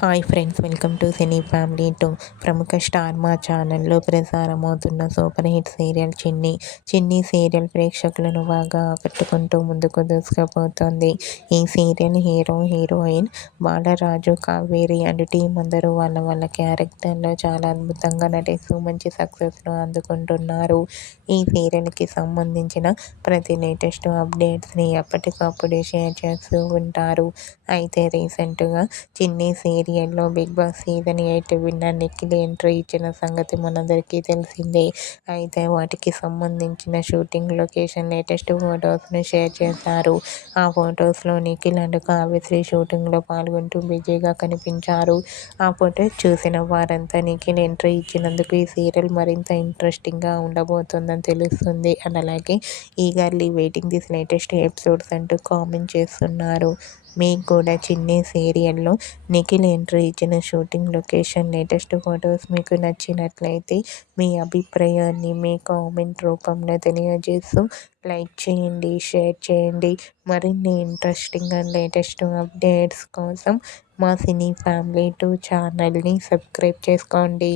Hi friends, welcome to cine family two. ప్రముఖ star మా ఛానల్లో ప్రసారమవుతున్న సూపర్ హిట్ సీరియల్ చిన్ని సీరియల్ ప్రేక్షకులను బాగా ఆకట్టుకుంటూ ముందుకు దూసుకుపోతోంది. ఈ serial hero heroine Balaraju, Kaveri and team అందరూ వాళ్ళ క్యారెక్టర్లో చాలా అద్భుతంగా నటిస్తూ మంచి సక్సెస్ను అందుకుంటున్నారు. ఈ సీరియల్కి సంబంధించిన ప్రతి లేటెస్ట్ అప్డేట్స్ని ఎప్పటికప్పుడు షేర్ చేస్తూ ఉంటారు. అయితే రీసెంట్గా చిన్ని సీరియల్లో Bigg Boss season 8 winner Nikhil entry ఇచ్చిన సంగతి మనందరికీ తెలిసిందే. అయితే వాటికి సంబంధించిన షూటింగ్ లొకేషన్ లేటెస్ట్ ఫొటోస్ను షేర్ చేశారు. ఆ ఫొటోస్లో నిఖిల్ అండ్ కావ్యశ్రీ షూటింగ్లో పాల్గొంటూ బిజీగా కనిపించారు. ఆ ఫొటోస్ చూసిన వారంతా నిఖిల్ ఎంట్రీ ఇచ్చినందుకు ఈ సీరియల్ మరింత ఇంట్రెస్టింగ్గా ఉండబోతోందని తెలుస్తుంది. అండ్ అలాగే eagerly waiting this latest episodes అంటూ కామెంట్ చేస్తున్నారు. మీకు కూడా చిన్ని సీరియల్లో నిఖిల్ ఎంట్రీ ఇచ్చిన షూటింగ్ లొకేషన్ లేటెస్ట్ ఫొటోస్ మీకు నచ్చినట్లయితే మీ అభిప్రాయాన్ని మీ కామెంట్ రూపంలో తెలియజేస్తూ లైక్ చేయండి, షేర్ చేయండి. మరిన్ని ఇంట్రెస్టింగ్ అండ్ లేటెస్ట్ అప్డేట్స్ కోసం మా సినీ ఫ్యామిలీ 2 ఛానల్ని సబ్స్క్రైబ్ చేసుకోండి.